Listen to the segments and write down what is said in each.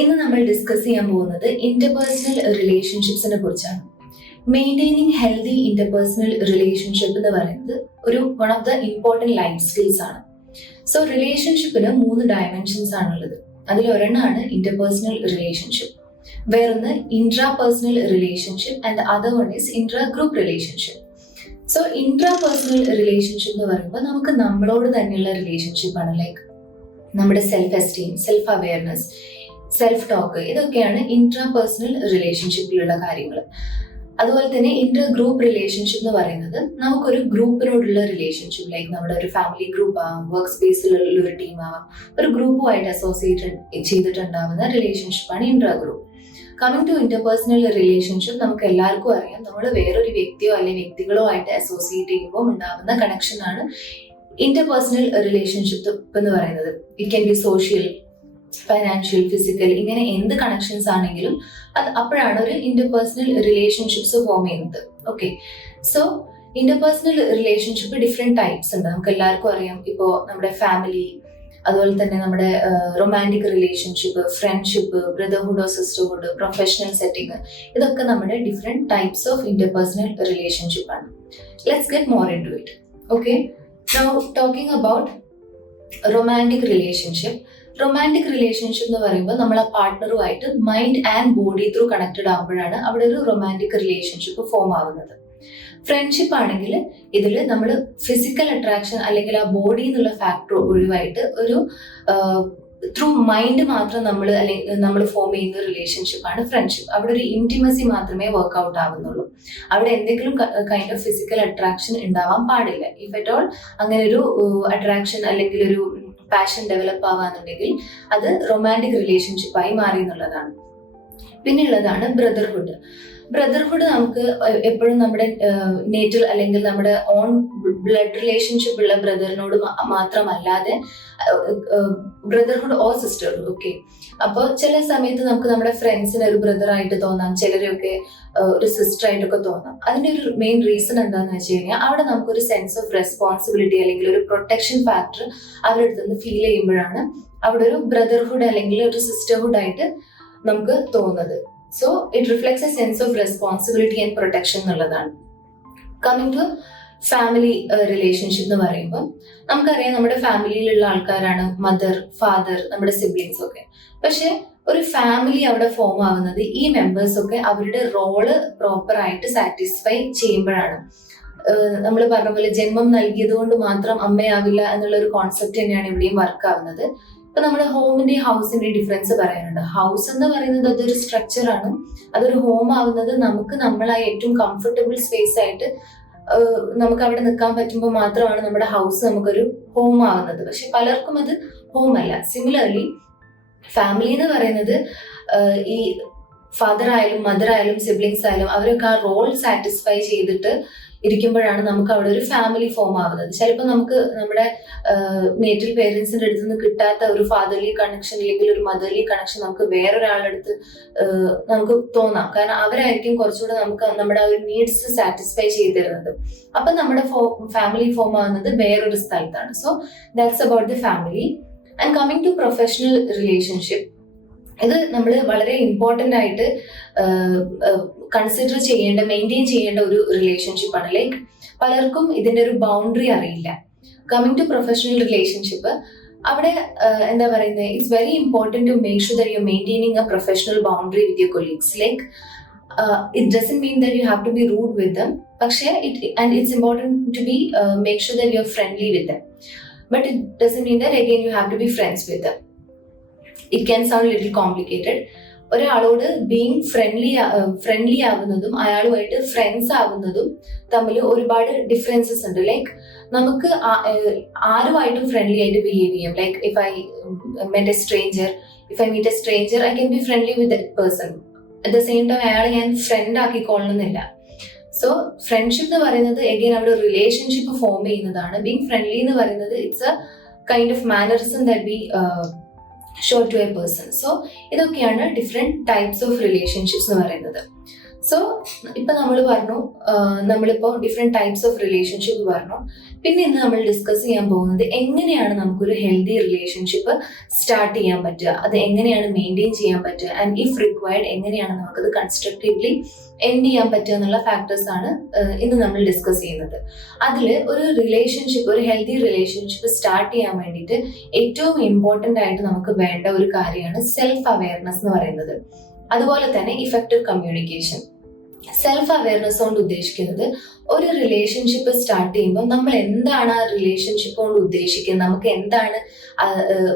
ഇന്ന് നമ്മൾ ഡിസ്കസ് ചെയ്യാൻ പോകുന്നത് ഇന്റർപേഴ്സണൽ റിലേഷൻഷിപ്സിനെ കുറിച്ചാണ്. മെയിൻറ്റെയിനിങ് ഹെൽത്തി ഇന്റർപേഴ്സണൽ റിലേഷൻഷിപ്പ് എന്ന് പറയുന്നത് one of the important life skills ആണ്. സോ റിലേഷൻഷിപ്പിന് 3 ഡയമെൻഷൻസ് ആണുള്ളത്. അതിൽ ഒരെണ്ണമാണ് ഇന്റർപേഴ്സണൽ റിലേഷൻഷിപ്പ്, വേറൊന്ന് intra personal relationship and other one is intra group relationship. So intra personal relationship എന്ന് പറയുമ്പോൾ നമുക്ക് നമ്മളോട് തന്നെയുള്ള റിലേഷൻഷിപ്പ് ആണ്. ലൈക്ക് നമ്മുടെ self esteem, self awareness, self talk, ഇതൊക്കെയാണ് ഇൻട്രാ പേഴ്സണൽ റിലേഷൻഷിപ്പിലുള്ള കാര്യങ്ങൾ. അതുപോലെ തന്നെ ഇന്റർ ഗ്രൂപ്പ് റിലേഷൻഷിപ്പ് എന്ന് പറയുന്നത് നമുക്കൊരു ഗ്രൂപ്പിനോടുള്ള റിലേഷൻഷിപ്പ്, ലൈക്ക് നമ്മുടെ ഒരു ഫാമിലി ഗ്രൂപ്പ് ആവാം, വർക്ക് സ്പേസിലുള്ള ഒരു ടീം ആവാം, ഒരു ഗ്രൂപ്പുമായിട്ട് അസോസിയേറ്റ് ചെയ്തിട്ടുണ്ടാവുന്ന റിലേഷൻഷിപ്പാണ് inter group. Coming to interpersonal relationship, നമുക്ക് എല്ലാവർക്കും അറിയാം, നമ്മൾ വേറൊരു വ്യക്തിയോ അല്ലെങ്കിൽ വ്യക്തികളോ ആയിട്ട് അസോസിയേറ്റ് ചെയ്യുമ്പോൾ ഉണ്ടാവുന്ന കണക്ഷനാണ് ഇന്റർപേഴ്സണൽ റിലേഷൻഷിപ്പ് എന്ന് പറയുന്നത്. It can be social, financial, physical, ഇങ്ങനെ എന്ത് കണക്ഷൻസ് ആണെങ്കിലും അത് അപ്പോഴാണ് ഒരു ഇന്റർപേഴ്സണൽ റിലേഷൻഷിപ്സ് ഫോം ചെയ്യുന്നത്. Okay, so interpersonal relationship different types ഉണ്ട്. നമുക്ക് എല്ലാവർക്കും അറിയാം, ഇപ്പോൾ നമ്മുടെ ഫാമിലി, അതുപോലെ തന്നെ നമ്മുടെ romantic relationship, friendship, brotherhood or sisterhood, professional setting, ഇതൊക്കെ നമ്മുടെ different types of interpersonal relationship ആണ്. Let's get more into it. Okay, now talking about romantic relationship. Romantic relationship എന്ന് പറയുമ്പോൾ നമ്മൾ ആ പാർട്ട്ണറുമായിട്ട് mind and body through connected ആകുമ്പോഴാണ് അവിടെ ഒരു റൊമാൻറ്റിക് റിലേഷൻഷിപ്പ് ഫോം ആവുന്നത്. ഫ്രണ്ട്ഷിപ്പ് ആണെങ്കിൽ ഇതിൽ നമ്മൾ ഫിസിക്കൽ അട്രാക്ഷൻ അല്ലെങ്കിൽ ആ ബോഡി എന്നുള്ള ഫാക്ടർ ഒഴിവായിട്ട് ഒരു ത്രൂ മൈൻഡ് മാത്രം നമ്മൾ ഫോം ചെയ്യുന്ന റിലേഷൻഷിപ്പാണ് ഫ്രണ്ട്ഷിപ്പ്. അവിടെ ഒരു ഇന്റിമസി മാത്രമേ വർക്ക്ഔട്ട് ആവുന്നുള്ളൂ. അവിടെ എന്തെങ്കിലും കൈൻഡ് ഓഫ് ഫിസിക്കൽ അട്രാക്ഷൻ ഉണ്ടാവാൻ പാടില്ല. ഇഫ് അറ്റ് ഓൾ അങ്ങനെ ഒരു അട്രാക്ഷൻ അല്ലെങ്കിൽ ഒരു പാഷൻ ഡെവലപ്പ് ആവാന്നുണ്ടെങ്കിൽ അത് റൊമാൻറ്റിക് റിലേഷൻഷിപ്പായി മാറി എന്നുള്ളതാണ്. പിന്നെ ഉള്ളതാണ് ബ്രദർഹുഡ്. ബ്രദർഹുഡ് നമുക്ക് എപ്പോഴും നമ്മുടെ നേറ്റർ അല്ലെങ്കിൽ നമ്മുടെ ഓൺ ബ്ലഡ് റിലേഷൻഷിപ്പ് ഉള്ള ബ്രദറിനോട് മാത്രമല്ലാതെ ബ്രദർഹുഡ് ഓർ സിസ്റ്റർഹുഡ്. ഓക്കെ, അപ്പോൾ ചില സമയത്ത് നമുക്ക് നമ്മുടെ ഫ്രണ്ട്സിന് ഒരു ബ്രദറായിട്ട് തോന്നാം, ചിലരൊക്കെ ഒരു സിസ്റ്റർ ആയിട്ടൊക്കെ തോന്നാം. അതിന്റെ ഒരു മെയിൻ റീസൺ എന്താണെന്ന് വെച്ച് കഴിഞ്ഞാൽ അവിടെ നമുക്കൊരു സെൻസ് ഓഫ് റെസ്പോൺസിബിലിറ്റി അല്ലെങ്കിൽ ഒരു പ്രൊട്ടക്ഷൻ ഫാക്ടർ അവരുടെ അടുത്ത് നിന്ന് ഫീൽ ചെയ്യുമ്പോഴാണ് അവിടെ ഒരു ബ്രദർഹുഡ് അല്ലെങ്കിൽ ഒരു സിസ്റ്റർഹുഡ് ആയിട്ട് നമുക്ക് തോന്നുന്നത്. So it reflects A sense of responsibility and protection എന്നുള്ളതാണ്. കമ്മിങ് ടു ഫാമിലി റിലേഷൻഷിപ്പ് എന്ന് പറയുമ്പോൾ നമുക്കറിയാം, നമ്മുടെ ഫാമിലിയിലുള്ള ആൾക്കാരാണ് മദർ, ഫാദർ, നമ്മുടെ സിബ്ലിങ്സ് ഒക്കെ. പക്ഷെ ഒരു ഫാമിലി അവിടെ ഫോം ആവുന്നത് ഈ മെമ്പേഴ്സ് ഒക്കെ അവരുടെ റോള് പ്രോപ്പർ ആയിട്ട് സാറ്റിസ്ഫൈ ചെയ്യുമ്പോഴാണ്. നമ്മൾ പറഞ്ഞ പോലെ ജന്മം നൽകിയത് കൊണ്ട് മാത്രം അമ്മയാവില്ല എന്നുള്ള ഒരു കോൺസെപ്റ്റ് തന്നെയാണ് ഇവിടെയും വർക്ക് ആവുന്നത്. ഇപ്പൊ നമ്മുടെ ഹോമിന്റെ ഹൗസിന്റെ ഡിഫറൻസ് പറയാനുണ്ട്. ഹൗസ് എന്ന് പറയുന്നത് അതൊരു സ്ട്രക്ചർ ആണ്. അതൊരു ഹോം ആവുന്നത് നമുക്ക് നമ്മളായി ഏറ്റവും കംഫർട്ടബിൾ സ്പേസ് ആയിട്ട് നമുക്ക് അവിടെ നിൽക്കാൻ പറ്റുമ്പോൾ മാത്രമാണ് നമ്മുടെ ഹൗസ് നമുക്കൊരു ഹോം ആവുന്നത്. പക്ഷെ പലർക്കും അത് ഹോം അല്ല. സിമിലർലി ഫാമിലി എന്ന് പറയുന്നത് ഈ ഫാദർ ആയാലും മദർ ആയാലും സിബ്ലിങ്സ് ആയാലും അവരൊക്കെ ആ റോൾ സാറ്റിസ്ഫൈ ചെയ്തിട്ട് ഇരിക്കുമ്പോഴാണ് നമുക്ക് അവിടെ ഒരു ഫാമിലി ഫോം ആവുന്നത്. ചിലപ്പോൾ നമുക്ക് നമ്മുടെ നേറ്റൽ പേരൻസിന്റെ അടുത്ത് നിന്ന് കിട്ടാത്ത ഒരു ഫാദർലി കണക്ഷൻ അല്ലെങ്കിൽ ഒരു മദർലി കണക്ഷൻ നമുക്ക് വേറൊരാളുടെ അടുത്ത് നമുക്ക് തോന്നാം. കാരണം അവരായിരിക്കും കുറച്ചുകൂടെ നമുക്ക് നമ്മുടെ ആ ഒരു നീഡ്സ് സാറ്റിസ്ഫൈ ചെയ്ത് തരുന്നത്. അപ്പൊ നമ്മുടെ ഫാമിലി ഫോം ആവുന്നത് വേറൊരു സ്ഥലത്താണ്. So that's about the family. And coming to professional relationship, ഇത് നമ്മൾ വളരെ ഇമ്പോർട്ടൻ്റ് ആയിട്ട് കൺസിഡർ ചെയ്യേണ്ട, മെയിൻറ്റെയിൻ ചെയ്യേണ്ട ഒരു റിലേഷൻഷിപ്പാണ്. ലൈക്ക് പലർക്കും ഇതിന്റെ ഒരു ബൗണ്ടറി അറിയില്ല. കമ്മിങ് ടു പ്രൊഫഷണൽ റിലേഷൻഷിപ്പ്, അവിടെ എന്താ പറയുന്നത്, it's very important to make sure that you maintaining a professional boundary with your colleagues. Like it doesn't mean that you have to be rude with them, പക്ഷേ it's important to be make sure that you're friendly with them, but it doesn't mean that again you have to be friends with them. It can sound a little complicated. ഒരാളോട് being friendly ആവുന്നതും അയാളുമായിട്ട് friends ആവുന്നതും തമ്മിൽ ഒരുപാട് differences ഉണ്ട്. Like നമുക്ക് ആരുമായിട്ടും friendly ആയിട്ട് ബിഹേവ് ചെയ്യാം. Like if I meet a stranger I can be friendly with that person. At the same time അയാളെ ഞാൻ ഫ്രണ്ട് ആക്കിക്കൊള്ളണമെന്നില്ല. സോ ഫ്രണ്ട്ഷിപ്പ് എന്ന് പറയുന്നത് എഗെയിൻ അവിടെ റിലേഷൻഷിപ്പ് ഫോം ചെയ്യുന്നതാണ്. ബീങ് ഫ്രണ്ട്ലി എന്ന് പറയുന്നത് it's a kind of mannerism that we show to a person. So ഇതൊക്കെയാണ് different types of relationships എന്ന് പറയുന്നത്. സോ ഇപ്പൊ നമ്മൾ പറഞ്ഞു, നമ്മളിപ്പോ ഡിഫറെന്റ് ടൈപ്സ് ഓഫ് റിലേഷൻഷിപ്പ് പറഞ്ഞു. പിന്നെ ഇന്ന് നമ്മൾ ഡിസ്കസ് ചെയ്യാൻ പോകുന്നത് എങ്ങനെയാണ് നമുക്കൊരു ഹെൽത്തി റിലേഷൻഷിപ്പ് സ്റ്റാർട്ട് ചെയ്യാൻ പറ്റുക, അത് എങ്ങനെയാണ് മെയിൻറ്റെയിൻ ചെയ്യാൻ പറ്റുക, ആൻഡ് ഇഫ് റിക്വയർഡ് എങ്ങനെയാണ് നമുക്കത് കൺസ്ട്രക്റ്റീവ്ലി എൻഡ് ചെയ്യാൻ പറ്റുക എന്നുള്ള ഫാക്ടേഴ്സ് ആണ് ഇന്ന് നമ്മൾ ഡിസ്കസ് ചെയ്യുന്നത്. അതിൽ ഒരു റിലേഷൻഷിപ്പ്, ഒരു ഹെൽത്തി റിലേഷൻഷിപ്പ് സ്റ്റാർട്ട് ചെയ്യാൻ വേണ്ടിയിട്ട് ഏറ്റവും ഇമ്പോർട്ടൻ്റ് ആയിട്ട് നമുക്ക് വേണ്ട ഒരു കാര്യമാണ് സെൽഫ് അവയർനെസ് എന്ന് പറയുന്നത്. അതുപോലെ തന്നെ ഇഫക്റ്റീവ് കമ്മ്യൂണിക്കേഷൻ. സെൽഫ് അവയർനെസ് കൊണ്ട് ഉദ്ദേശിക്കുന്നത് ഒരു റിലേഷൻഷിപ്പ് സ്റ്റാർട്ട് ചെയ്യുമ്പോൾ നമ്മൾ എന്താണ് ആ റിലേഷൻഷിപ്പ് കൊണ്ട് ഉദ്ദേശിക്കുന്നത്, നമുക്ക് എന്താണ്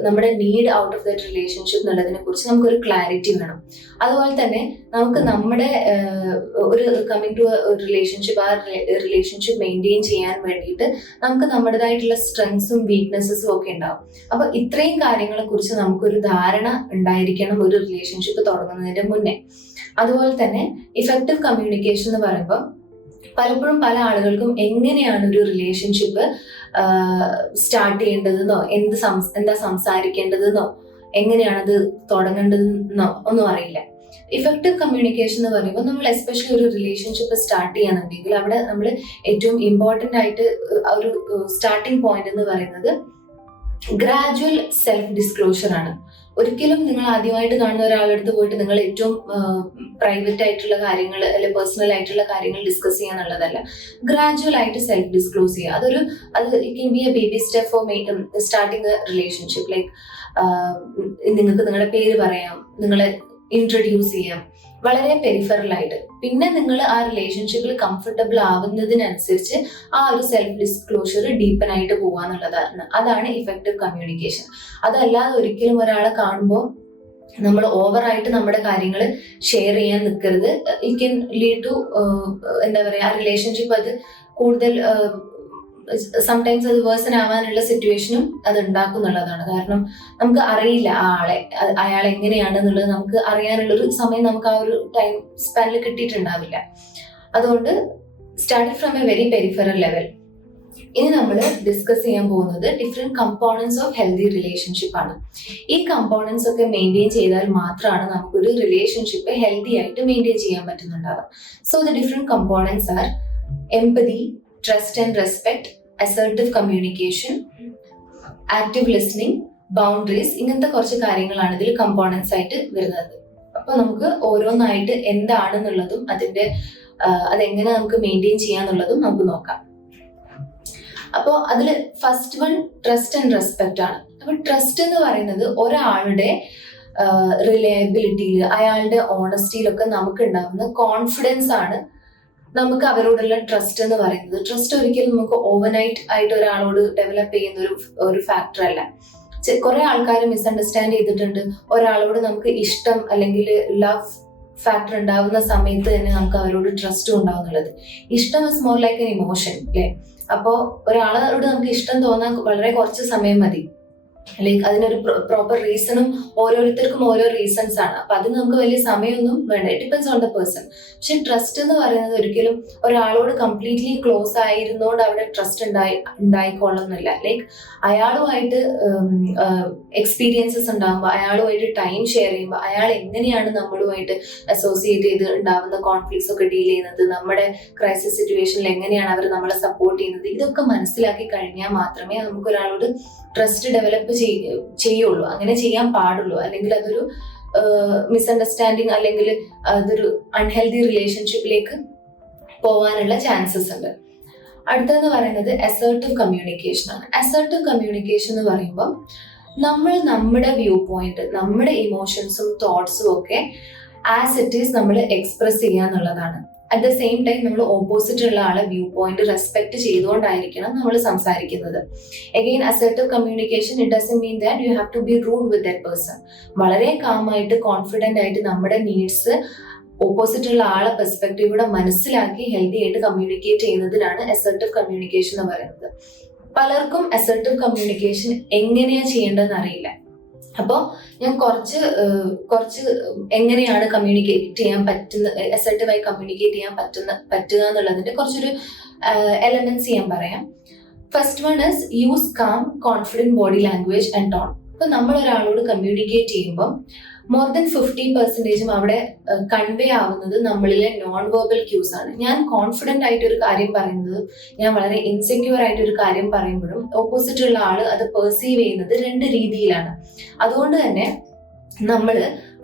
നമ്മുടെ need out of that relationship എന്നുള്ളതിനെ കുറിച്ച് നമുക്കൊരു ക്ലാരിറ്റി വേണം. അതുപോലെ തന്നെ നമുക്ക് നമ്മുടെ ഒരു കമ്മിങ് ടു റിലേഷൻഷിപ്പ്, ആ റിലേഷൻഷിപ്പ് മെയിൻറ്റെയിൻ ചെയ്യാൻ വേണ്ടിയിട്ട് നമുക്ക് നമ്മുടേതായിട്ടുള്ള സ്ട്രെങ്സും വീക്ക്നെസ്സും ഒക്കെ ഉണ്ടാവും. അപ്പൊ ഇത്രയും കാര്യങ്ങളെ കുറിച്ച് നമുക്കൊരു ധാരണ ഉണ്ടായിരിക്കണം ഒരു റിലേഷൻഷിപ്പ് തുടങ്ങുന്നതിന്റെ മുന്നേ. അതുപോലെ തന്നെ ഇഫക്റ്റീവ് കമ്മ്യൂണിക്കേഷൻ എന്ന് പറയുമ്പോൾ പലപ്പോഴും പല ആളുകൾക്കും എങ്ങനെയാണ് ഒരു റിലേഷൻഷിപ്പ് സ്റ്റാർട്ട് ചെയ്യേണ്ടതെന്നോ എന്താ സംസാരിക്കേണ്ടതെന്നോ എങ്ങനെയാണത് തുടങ്ങേണ്ടതെന്നോ ഒന്നും അറിയില്ല. ഇഫക്റ്റീവ് കമ്മ്യൂണിക്കേഷൻ എന്ന് പറയുമ്പോൾ നമ്മൾ എസ്പെഷ്യലി ഒരു റിലേഷൻഷിപ്പ് സ്റ്റാർട്ട് ചെയ്യാന്നുണ്ടെങ്കിൽ അവിടെ നമ്മൾ ഏറ്റവും ഇമ്പോർട്ടൻ്റ് ആയിട്ട് ഒരു സ്റ്റാർട്ടിംഗ് പോയിന്റ് എന്ന് പറയുന്നത് ഗ്രാജുവൽ സെൽഫ് ഡിസ്ക്ലോഷർ ആണ്. ഒരിക്കലും നിങ്ങൾ ആദ്യമായിട്ട് കാണുന്ന ഒരാളെടുത്ത് പോയിട്ട് നിങ്ങൾ ഏറ്റവും പ്രൈവറ്റ് ആയിട്ടുള്ള കാര്യങ്ങൾ അല്ലെങ്കിൽ പേഴ്സണൽ ആയിട്ടുള്ള കാര്യങ്ങൾ ഡിസ്കസ് ചെയ്യാന്നുള്ളതല്ല. ഗ്രാജുവൽ ആയിട്ട് സെൽഫ് ഡിസ്ക്ലോസ് ചെയ്യുക. അത് it can be A baby step four starting A relationship. Like നിങ്ങൾക്ക് നിങ്ങളുടെ പേര് പറയാം, നിങ്ങളെ ഇൻട്രൊഡ്യൂസ് ചെയ്യാം, വളരെ പെരിഫറൽ ആയിട്ട്. പിന്നെ നിങ്ങൾ ആ റിലേഷൻഷിപ്പിൽ കംഫർട്ടബിൾ ആവുന്നതിനനുസരിച്ച് ആ ഒരു സെൽഫ് ഡിസ്ക്ലോഷർ ഡീപ്പൻ ആയിട്ട് പോവാന്നുള്ളതാണ്. അതാണ് ഇഫക്റ്റീവ് കമ്മ്യൂണിക്കേഷൻ. അതല്ലാതെ ഒരിക്കലും ഒരാളെ കാണുമ്പോൾ നമ്മൾ ഓവറായിട്ട് നമ്മുടെ കാര്യങ്ങൾ ഷെയർ ചെയ്യാൻ നിൽക്കരുത്. ഇറ്റ് കെൻ ലീഡ് ടു എന്താ പറയാ, ആ റിലേഷൻഷിപ്പ് അത് കൂടുതൽ സംടൈംസ് അത് വേഴ്സൺ ആവാനുള്ള സിറ്റുവേഷനും അത് ഉണ്ടാക്കും എന്നുള്ളതാണ്. കാരണം നമുക്ക് അറിയില്ല അയാൾ എങ്ങനെയാണെന്നുള്ളത് നമുക്ക് അറിയാനുള്ളൊരു സമയം നമുക്ക് ആ ഒരു ടൈം സ്പാനിൽ കിട്ടിയിട്ടുണ്ടാവില്ല. അതുകൊണ്ട് starting from A very peripheral level. ഇനി നമ്മൾ ഡിസ്കസ് ചെയ്യാൻ പോകുന്നത് different components of healthy relationship ആണ്. ഈ കമ്പോണൻസ് ഒക്കെ മെയിൻറ്റെയിൻ ചെയ്താൽ മാത്രമാണ് നമുക്കൊരു റിലേഷൻഷിപ്പ് ഹെൽത്തി ആയിട്ട് മെയിൻറ്റെയിൻ ചെയ്യാൻ പറ്റുന്നുണ്ടാവുക. So the different components are empathy, trust and respect, assertive communication, active listening, boundaries. ഇങ്ങനത്തെ കുറച്ച് കാര്യങ്ങളാണ് ഇതിൽ കമ്പോണൻസ് ആയിട്ട് വരുന്നത്. അപ്പൊ നമുക്ക് ഓരോന്നായിട്ട് എന്താണെന്നുള്ളതും അതെങ്ങനെ നമുക്ക് മെയിൻറ്റെയിൻ ചെയ്യാന്നുള്ളതും നമുക്ക് നോക്കാം. അപ്പോൾ അതിൽ first one trust and respect ആണ്. അപ്പൊ ട്രസ്റ്റ് എന്ന് പറയുന്നത് ഒരാളുടെ റിലയബിലിറ്റിയിൽ, അയാളുടെ ഓണസ്റ്റിയിലൊക്കെ നമുക്ക് ഉണ്ടാകുന്ന കോൺഫിഡൻസ് ആണ് നമുക്ക് അവരോടുള്ള ട്രസ്റ്റ് എന്ന് പറയുന്നത്. ട്രസ്റ്റ് ഒരിക്കലും നമുക്ക് ഓവർനൈറ്റ് ആയിട്ട് ഒരാളോട് ഡെവലപ്പ് ചെയ്യുന്ന ഒരു ഫാക്ടർ അല്ല. കുറെ ആൾക്കാർ മിസ്അണ്ടർസ്റ്റാൻഡ് ചെയ്തിട്ടുണ്ട്. ഒരാളോട് നമുക്ക് ഇഷ്ടം അല്ലെങ്കിൽ ലവ് ഫാക്ടർ ഉണ്ടാവുന്ന സമയത്ത് തന്നെ നമുക്ക് അവരോട് ട്രസ്റ്റും ഉണ്ടാവുന്നുള്ളത്. ഇഷ്ടം is more like an emotion അല്ലേ. അപ്പോ ഒരാളോട് നമുക്ക് ഇഷ്ടം തോന്നാൻ വളരെ കുറച്ച് സമയം മതി. ലൈക്ക് അതിനൊരു പ്രോപ്പർ റീസണും ഓരോരുത്തർക്കും ഓരോ റീസൺസ് ആണ്. അപ്പൊ അത് നമുക്ക് വലിയ സമയമൊന്നും വേണ്ട. It depends on the person. പക്ഷെ ട്രസ്റ്റ് എന്ന് പറയുന്നത് ഒരിക്കലും ഒരാളോട് കംപ്ലീറ്റ്ലി ക്ലോസ് ആയിരുന്നോണ്ട് അവിടെ ട്രസ്റ്റ് ഉണ്ടായിക്കൊള്ളുന്നില്ല. ലൈക്ക് അയാളുമായിട്ട് എക്സ്പീരിയൻസസ് ഉണ്ടാകുമ്പോൾ, അയാളുമായിട്ട് ടൈം ഷെയർ ചെയ്യുമ്പോൾ, അയാൾ എങ്ങനെയാണ് നമ്മളുമായിട്ട് അസോസിയേറ്റ് ചെയ്ത് ഉണ്ടാവുന്ന കോൺഫ്ലിക്ട്സ് ഒക്കെ ഡീൽ ചെയ്യുന്നത്, നമ്മുടെ ക്രൈസിസ് സിറ്റുവേഷനിൽ എങ്ങനെയാണ് അവർ നമ്മളെ സപ്പോർട്ട് ചെയ്യുന്നത്, ഇതൊക്കെ മനസ്സിലാക്കി കഴിഞ്ഞാൽ മാത്രമേ നമുക്ക് ഒരാളോട് ട്രസ്റ്റ് ഡെവലപ്പ് ചെയ്യുള്ളൂ. അങ്ങനെ ചെയ്യാൻ പാടുള്ളൂ. അല്ലെങ്കിൽ അതൊരു മിസ്അണ്ടർസ്റ്റാൻഡിങ് അല്ലെങ്കിൽ അതൊരു അൺഹെൽതി റിലേഷൻഷിപ്പിലേക്ക് പോകാനുള്ള ചാൻസസ് ഉണ്ട്. അടുത്തതെന്ന് പറയുന്നത് അസർട്ടീവ് കമ്മ്യൂണിക്കേഷൻ ആണ്. അസർട്ടീവ് കമ്മ്യൂണിക്കേഷൻ എന്ന് പറയുമ്പോൾ നമ്മൾ നമ്മുടെ വ്യൂ പോയിന്റ്, നമ്മുടെ ഇമോഷൻസും തോട്ട്സും ഒക്കെ ആസ് ഇറ്റ് ഈസ് നമ്മൾ എക്സ്പ്രസ് ചെയ്യുക എന്നുള്ളതാണ്. അറ്റ് ദ സെയിം ടൈം നമ്മൾ ഓപ്പോസിറ്റ് ഉള്ള ആളെ വ്യൂ പോയിന്റ് റെസ്പെക്ട് ചെയ്തുകൊണ്ടായിരിക്കണം നമ്മൾ സംസാരിക്കുന്നത്. Again assertive communication it doesn't mean that you have to be rude with that person. വളരെ കാമായിട്ട് കോൺഫിഡന്റ് ആയിട്ട് നമ്മുടെ നീഡ്സ് ഓപ്പോസിറ്റ് ഉള്ള ആളെ പെർസ്പെക്റ്റീവൂടെ മനസ്സിലാക്കി ഹെൽത്തി ആയിട്ട് കമ്മ്യൂണിക്കേറ്റ് ചെയ്യുന്നതിനാണ് അസർട്ടീവ് കമ്മ്യൂണിക്കേഷൻ എന്ന് പറയുന്നത്. പലർക്കും അസർട്ടീവ് കമ്മ്യൂണിക്കേഷൻ എങ്ങനെയാ ചെയ്യേണ്ടതെന്ന് അറിയില്ല. അപ്പോൾ ഞാൻ കുറച്ച് എങ്ങനെയാണ് കമ്മ്യൂണിക്കേറ്റ് ചെയ്യാൻ പറ്റുന്ന, അസർട്ടീവായി കമ്മ്യൂണിക്കേറ്റ് ചെയ്യാൻ പറ്റുക എന്നുള്ളതിന്റെ കുറച്ചൊരു എലമെന്റ്സ് ഞാൻ പറയാം. First one is use calm confident body language and tone. ഇപ്പൊ നമ്മൾ ഒരാളോട് കമ്മ്യൂണിക്കേറ്റ് ചെയ്യുമ്പോൾ മോർ ദൻ 50% അവിടെ കൺവേ ആവുന്നത് നമ്മളിലെ നോൺ വെർബൽ ക്യൂസ് ആണ്. ഞാൻ കോൺഫിഡന്റ് ആയിട്ട് ഒരു കാര്യം പറയുന്നത്, ഞാൻ വളരെ ഇൻസെക്യൂർ ആയിട്ട് ഒരു കാര്യം പറയുമ്പോഴും ഓപ്പോസിറ്റ് ഉള്ള ആള് അത് പെർസീവ് ചെയ്യുന്നത് രണ്ട് രീതിയിലാണ്. അതുകൊണ്ട് തന്നെ നമ്മൾ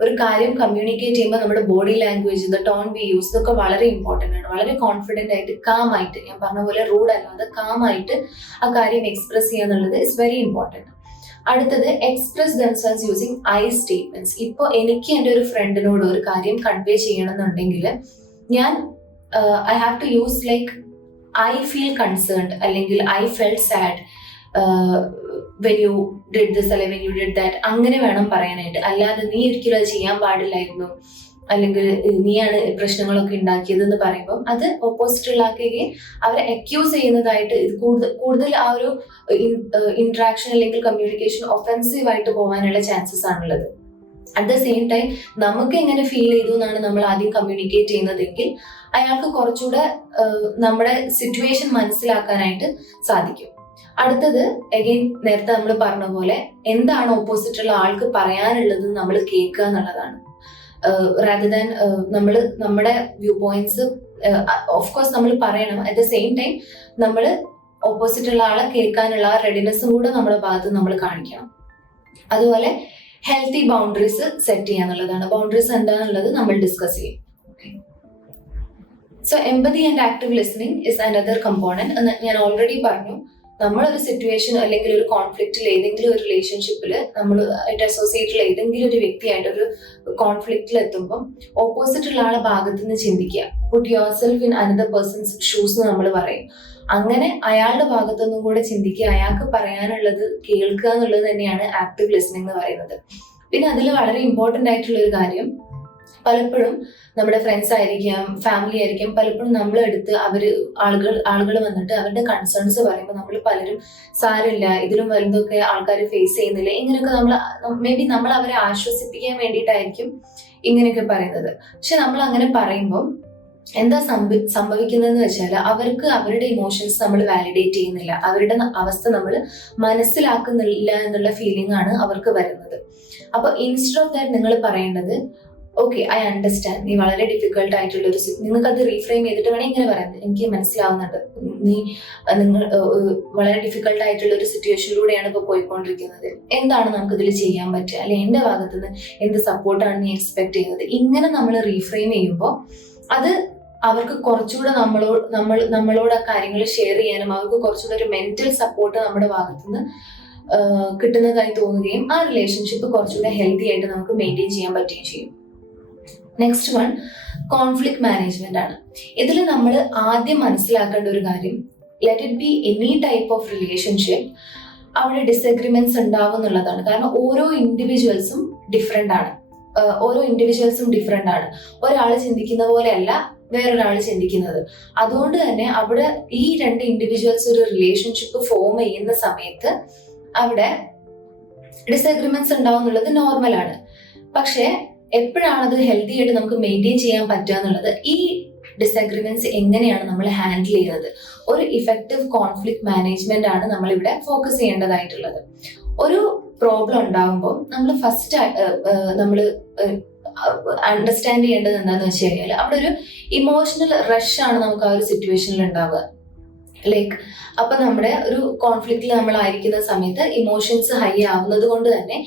ഒരു കാര്യം കമ്മ്യൂണിക്കേറ്റ് ചെയ്യുമ്പോൾ നമ്മുടെ body language, the tone we use, ഇതൊക്കെ വളരെ ഇമ്പോർട്ടന്റ് ആണ്. വളരെ കോൺഫിഡന്റ് ആയിട്ട് കാമായിട്ട്, ഞാൻ പറഞ്ഞ പോലെ റൂഡ് അല്ലാതെ കാമായിട്ട് ആ കാര്യം എക്സ്പ്രസ് ചെയ്യുക എന്നുള്ളത് ഇസ് വെരി ഇമ്പോർട്ടന്റ്. അടുത്തത് express themselves using I statements. ഇപ്പോൾ എനിക്ക് എൻ്റെ ഒരു ഫ്രണ്ടിനോട് ഒരു കാര്യം കൺവേ ചെയ്യണമെന്നുണ്ടെങ്കിൽ ഞാൻ I have to use like I feel concerned അല്ലെങ്കിൽ I felt sad when you did this അല്ലെങ്കിൽ വെൻ യു ഡിഡ് ദാറ്റ്, അങ്ങനെ വേണം പറയാനായിട്ട്. അല്ലാതെ നീ ഒരിക്കലും അത് ചെയ്യാൻ പാടില്ലായിരുന്നു അല്ലെങ്കിൽ നീയാണ് പ്രശ്നങ്ങളൊക്കെ ഉണ്ടാക്കിയത് എന്ന് പറയുമ്പോൾ അത് ഓപ്പോസിറ്റ് ഉള്ളാക്കുകയും അവരെ അക്യൂസ് ചെയ്യുന്നതായിട്ട് ഇത് കൂടുതൽ ആ ഒരു ഇന്ററാക്ഷൻ അല്ലെങ്കിൽ കമ്മ്യൂണിക്കേഷൻ ഒഫെൻസീവ് ആയിട്ട് പോകാനുള്ള ചാൻസസ് ആണുള്ളത്. അറ്റ് ദ സെയിം ടൈം നമുക്ക് എങ്ങനെ ഫീൽ ചെയ്തു എന്നാണ് നമ്മൾ ആദ്യം കമ്മ്യൂണിക്കേറ്റ് ചെയ്യുന്നതെങ്കിൽ അയാൾക്ക് കുറച്ചുകൂടെ നമ്മുടെ സിറ്റുവേഷൻ മനസ്സിലാക്കാനായിട്ട് സാധിക്കും. അടുത്തത് അഗെയിൻ നേരത്തെ നമ്മൾ പറഞ്ഞ പോലെ എന്താണ് ഓപ്പോസിറ്റ് ഉള്ള ആൾക്ക് പറയാനുള്ളത് നമ്മൾ കേൾക്കുക എന്നുള്ളതാണ്. റാദർ ദാൻ നമ്മൾ നമ്മുടെ വ്യൂ പോയിന്റ്സ് ഓഫ് കോഴ്സ് നമ്മൾ പറയണം. അറ്റ് ദ സെയിം ടൈം നമ്മൾ ഓപ്പോസിറ്റ് ഉള്ള ആളെ കേൾക്കാനുള്ള ആ റെഡിനെസ്സും കൂടെ നമ്മുടെ ഭാഗത്ത് നമ്മൾ കാണിക്കണം. അതുപോലെ ഹെൽത്തി ബൗണ്ടറീസ് സെറ്റ് ചെയ്യാന്നുള്ളതാണ്. ബൗണ്ടറീസ് എന്താണെന്നുള്ളത് നമ്മൾ ഡിസ്കസ് ചെയ്യും. So empathy and active listening is another component എന്ന് ഞാൻ ഓൾറെഡി പറഞ്ഞു. നമ്മളൊരു സിറ്റുവേഷൻ അല്ലെങ്കിൽ ഒരു കോൺഫ്ലിക്റ്റിൽ ഏതെങ്കിലും ഒരു റിലേഷൻഷിപ്പിൽ നമ്മൾ ആയിട്ട് അസോസിയേറ്റുള്ള ഏതെങ്കിലും ഒരു വ്യക്തിയായിട്ട് ഒരു കോൺഫ്ലിക്റ്റിൽ എത്തുമ്പോൾ ഓപ്പോസിറ്റ് ഉള്ള ആളെ ഭാഗത്ത് നിന്ന് ചിന്തിക്കുക. Put yourself in another person's shoes എന്ന് നമ്മൾ പറയും. അങ്ങനെ അയാളുടെ ഭാഗത്തുനിന്നും കൂടെ ചിന്തിക്കുക, അയാൾക്ക് പറയാനുള്ളത് കേൾക്കുക എന്നുള്ളത് തന്നെയാണ് ആക്റ്റീവ് ലിസണിങ് എന്ന് പറയുന്നത്. പിന്നെ അതിൽ വളരെ ഇമ്പോർട്ടൻ്റ് ആയിട്ടുള്ള ഒരു കാര്യം, പലപ്പോഴും നമ്മുടെ ഫ്രണ്ട്സ് ആയിരിക്കാം, ഫാമിലി ആയിരിക്കാം, പലപ്പോഴും നമ്മളെടുത്ത് ആളുകൾ വന്നിട്ട് അവരുടെ കൺസേൺസ് പറയുമ്പോൾ നമ്മൾ പലരും സാരില്ല, ഇതിലും വലുതൊക്കെ ആൾക്കാർ ഫേസ് ചെയ്യുന്നില്ല, ഇങ്ങനെയൊക്കെ മേ ബി നമ്മൾ അവരെ ആശ്വസിപ്പിക്കാൻ വേണ്ടിയിട്ടായിരിക്കും ഇങ്ങനെയൊക്കെ പറയുന്നത്. പക്ഷെ നമ്മൾ അങ്ങനെ പറയുമ്പോൾ എന്താ സംഭവിക്കുന്നതെന്ന് വെച്ചാൽ അവർക്ക് അവരുടെ ഇമോഷൻസ് നമ്മൾ വാലിഡേറ്റ് ചെയ്യുന്നില്ല, അവരുടെ അവസ്ഥ നമ്മൾ മനസ്സിലാക്കുന്നില്ല എന്നുള്ള ഫീലിംഗ് ആണ് അവർക്ക് വരുന്നത്. അപ്പൊ ഇൻസ്റ്റെഡ് ഓഫ് ദാറ്റ് നിങ്ങൾ പറയേണ്ടത്, ഓക്കെ ഐ അണ്ടർസ്റ്റാൻഡ്, നീ വളരെ ഡിഫിക്കൽട്ട് ആയിട്ടുള്ള ഒരു നിങ്ങൾക്ക് അത് റീഫ്രെയിം ചെയ്തിട്ട് വേണേൽ ഇങ്ങനെ പറയുന്നത്, എനിക്ക് മനസ്സിലാവുന്നുണ്ട്, നിങ്ങൾ വളരെ ഡിഫിക്കൽട്ട് ആയിട്ടുള്ള ഒരു സിറ്റുവേഷനിലൂടെയാണ് ഇപ്പോൾ പോയിക്കൊണ്ടിരിക്കുന്നത്, എന്താണ് നമുക്ക് ഇതിൽ ചെയ്യാൻ പറ്റുക, അല്ലെങ്കിൽ എൻ്റെ ഭാഗത്തുനിന്ന് എന്ത് സപ്പോർട്ടാണ് നീ എക്സ്പെക്ട് ചെയ്യുന്നത്, ഇങ്ങനെ നമ്മൾ റീഫ്രെയിം ചെയ്യുമ്പോൾ അത് അവർക്ക് കുറച്ചുകൂടെ നമ്മളോട് ആ കാര്യങ്ങൾ ഷെയർ ചെയ്യാനും അവർക്ക് കുറച്ചുകൂടെ ഒരു മെന്റൽ സപ്പോർട്ട് നമ്മുടെ ഭാഗത്തുനിന്ന് കിട്ടുന്നതായി തോന്നുകയും ആ റിലേഷൻഷിപ്പ് കുറച്ചുകൂടെ ഹെൽത്തി ആയിട്ട് നമുക്ക് മെയിൻറ്റെയിൻ ചെയ്യാൻ പറ്റുകയും ചെയ്യും. നെക്സ്റ്റ് വൺ കോൺഫ്ലിക്ട് മാനേജ്മെന്റ് ആണ്. ഇതിൽ നമ്മൾ ആദ്യം മനസ്സിലാക്കേണ്ട ഒരു കാര്യം, let it be any type of relationship, അവിടെ ഡിസഗ്രിമെന്റ്സ് ഉണ്ടാവും എന്നുള്ളതാണ്. കാരണം ഓരോ ഇൻഡിവിജ്വൽസും ഡിഫറെന്റ് ആണ്. ഒരാൾ ചിന്തിക്കുന്ന പോലെയല്ല വേറൊരാൾ ചിന്തിക്കുന്നത്. അതുകൊണ്ട് തന്നെ അവിടെ ഈ രണ്ട് ഇൻഡിവിജ്വൽസ് ഒരു റിലേഷൻഷിപ്പ് ഫോം ചെയ്യുന്ന സമയത്ത് അവിടെ ഡിസഗ്രിമെന്റ്സ് ഉണ്ടാവും എന്നുള്ളത് നോർമലാണ്. പക്ഷെ എപ്പോഴാണത് ഹെൽത്തി ആയിട്ട് നമുക്ക് മെയിൻറ്റെയിൻ ചെയ്യാൻ പറ്റുക എന്നുള്ളത്, ഈ ഡിസഗ്രിമെന്റ്സ് എങ്ങനെയാണ് നമ്മൾ ഹാൻഡിൽ ചെയ്യുന്നത്. ഒരു ഇഫക്റ്റീവ് കോൺഫ്ലിക്ട് മാനേജ്മെന്റ് ആണ് നമ്മളിവിടെ ഫോക്കസ് ചെയ്യേണ്ടതായിട്ടുള്ളത്. ഒരു പ്രോബ്ലം ഉണ്ടാകുമ്പോൾ നമ്മൾ ഫസ്റ്റ് നമ്മൾ അണ്ടർസ്റ്റാൻഡ് ചെയ്യേണ്ടത് എന്താണെന്ന് വെച്ച് കഴിഞ്ഞാൽ അവിടെ ഒരു ഇമോഷണൽ റഷ് ആണ് നമുക്ക് ആ ഒരു സിറ്റുവേഷനിൽ ഉണ്ടാവുക. ലൈക്ക് അപ്പൊ നമ്മുടെ ഒരു കോൺഫ്ലിക്റ്റിൽ നമ്മളായിരിക്കുന്ന സമയത്ത് ഇമോഷൻസ് ഹൈ ആവുന്നത് കൊണ്ട് തന്നെ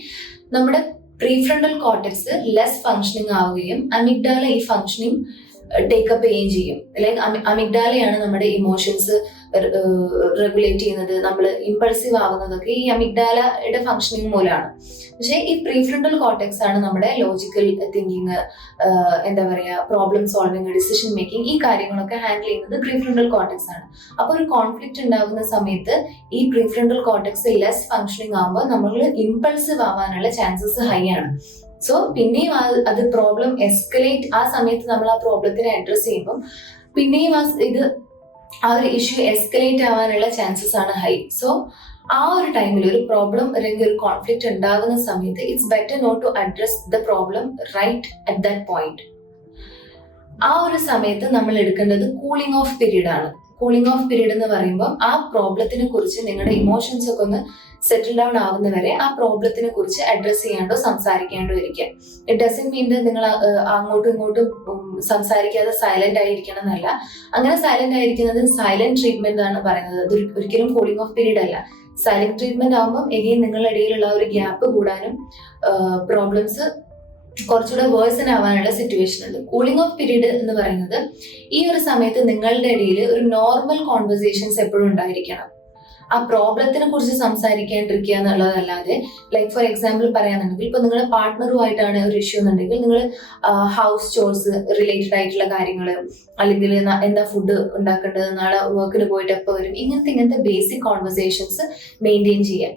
നമ്മുടെ പ്രീഫ്രണ്ടൽ കോർട്ടെക്സ് ലെസ് ഫങ്ഷനിങ് ആവുകയും അമിഗ്ഡാല ഈ ഫങ്ഷനിങ് ടേക്കപ്പ് ചെയ്യുകയും ചെയ്യും. ലൈക്ക് അമിഗ്ഡാലയാണ് നമ്മുടെ ഇമോഷൻസ് റെഗുലേറ്റ് ചെയ്യുന്നത്, നമ്മൾ ഇമ്പൾസീവ് ആവുന്നതൊക്കെ ഈ അമിഗ്ഡാലയുടെ ഫങ്ഷനിങ് മൂലമാണ്. പക്ഷേ ഈ പ്രീഫ്രണ്ടൽ കോർട്ടെക്സ് ആണ് നമ്മുടെ ലോജിക്കൽ തിങ്കിങ്, എന്താ പറയുക, പ്രോബ്ലം സോൾവിങ്, ഡിസിഷൻ മേക്കിംഗ്, ഈ കാര്യങ്ങളൊക്കെ ഹാൻഡിൽ ചെയ്യുന്നത് പ്രീഫ്രണ്ടൽ കോർട്ടെക്സ് ആണ്. അപ്പോൾ ഒരു കോൺഫ്ലിക്റ്റ് ഉണ്ടാകുന്ന സമയത്ത് ഈ പ്രീഫ്രണ്ടൽ കോർട്ടെക്സ് ലെസ് ഫങ്ഷനിങ് ആകുമ്പോൾ നമ്മൾ ഇമ്പൾസീവ് ആവാനുള്ള ചാൻസസ് ഹൈ ആണ്. സോ പിന്നെയും അത് പ്രോബ്ലം എസ്കലേറ്റ്, ആ സമയത്ത് നമ്മൾ ആ പ്രോബ്ലത്തിനെ അഡ്രസ് ചെയ്യുമ്പോൾ പിന്നെയും ആ ഒരു ഇഷ്യൂ എസ്കലേറ്റ് ആവാനുള്ള ചാൻസസ് ആണ് ഹൈ. സോ ആ ഒരു ടൈമിൽ ഒരു പ്രോബ്ലം അല്ലെങ്കിൽ ഒരു കോൺഫ്ലിക്റ്റ് ഉണ്ടാകുന്ന സമയത്ത് it's better not to address the problem right at that point. ആ ഒരു സമയത്ത് നമ്മൾ എടുക്കേണ്ടത് കൂളിംഗ് ഓഫ് പീരീഡ് ആണ്. കൂളിംഗ് ഓഫ് പീരീഡ് എന്ന് പറയുമ്പോൾ ആ പ്രോബ്ലത്തിനെ കുറിച്ച് നിങ്ങളുടെ ഇമോഷൻസ് ഒക്കെ ഒന്ന് സെറ്റിൽ ഡൗൺ ആവുന്നവരെ ആ പ്രോബ്ലത്തിനെ കുറിച്ച് അഡ്രസ് ചെയ്യാണ്ടോ സംസാരിക്കാണ്ടോ ഇരിക്കുക. ഇറ്റ് ഡസൻ മീൻ നിങ്ങൾ അങ്ങോട്ടും ഇങ്ങോട്ടും സംസാരിക്കാതെ സൈലന്റ് ആയിരിക്കണം എന്നല്ല. അങ്ങനെ സൈലന്റ് ആയിരിക്കുന്നത് സൈലന്റ് ട്രീറ്റ്മെന്റ് ആണ് പറയുന്നത്. അത് ഒരിക്കലും കൂളിംഗ് ഓഫ് പീരീഡ് അല്ല. സൈലന്റ് ട്രീറ്റ്മെന്റ് ആകുമ്പോൾ എഗെയിൻ നിങ്ങളുടെ ഇടയിലുള്ള ഒരു ഗ്യാപ്പ് കൂടാനും പ്രോബ്ലംസ് കുറച്ചുകൂടെ വേഴ്സൺ ആവാനുള്ള സിറ്റുവേഷൻ ഉണ്ട്. കൂളിംഗ് ഓഫ് പീരീഡ് എന്ന് പറയുന്നത് ഈ ഒരു സമയത്ത് നിങ്ങളുടെ ഇടയിൽ ഒരു നോർമൽ കോൺവെർസേഷൻസ് എപ്പോഴും ഉണ്ടായിരിക്കണം. ആ പ്രോബ്ലത്തിനെ കുറിച്ച് സംസാരിക്കാണ്ടിരിക്കുക എന്നുള്ളതല്ലാതെ, ലൈക്ക് ഫോർ എക്സാമ്പിൾ പറയാന്നുണ്ടെങ്കിൽ ഇപ്പൊ നിങ്ങളുടെ പാർട്ട്ണറുമായിട്ടാണ് ഒരു ഇഷ്യൂ എന്നുണ്ടെങ്കിൽ നിങ്ങൾ ഹൗസ് ചോർസ് റിലേറ്റഡ് ആയിട്ടുള്ള കാര്യങ്ങൾ, അല്ലെങ്കിൽ എന്താ ഫുഡ് ഉണ്ടാക്കേണ്ടത്, നാളെ വർക്കിന് പോയിട്ട് എപ്പോൾ വരും, ഇങ്ങനത്തെ ബേസിക് കോൺവെർസേഷൻസ് മെയിൻറ്റെയിൻ ചെയ്യാം.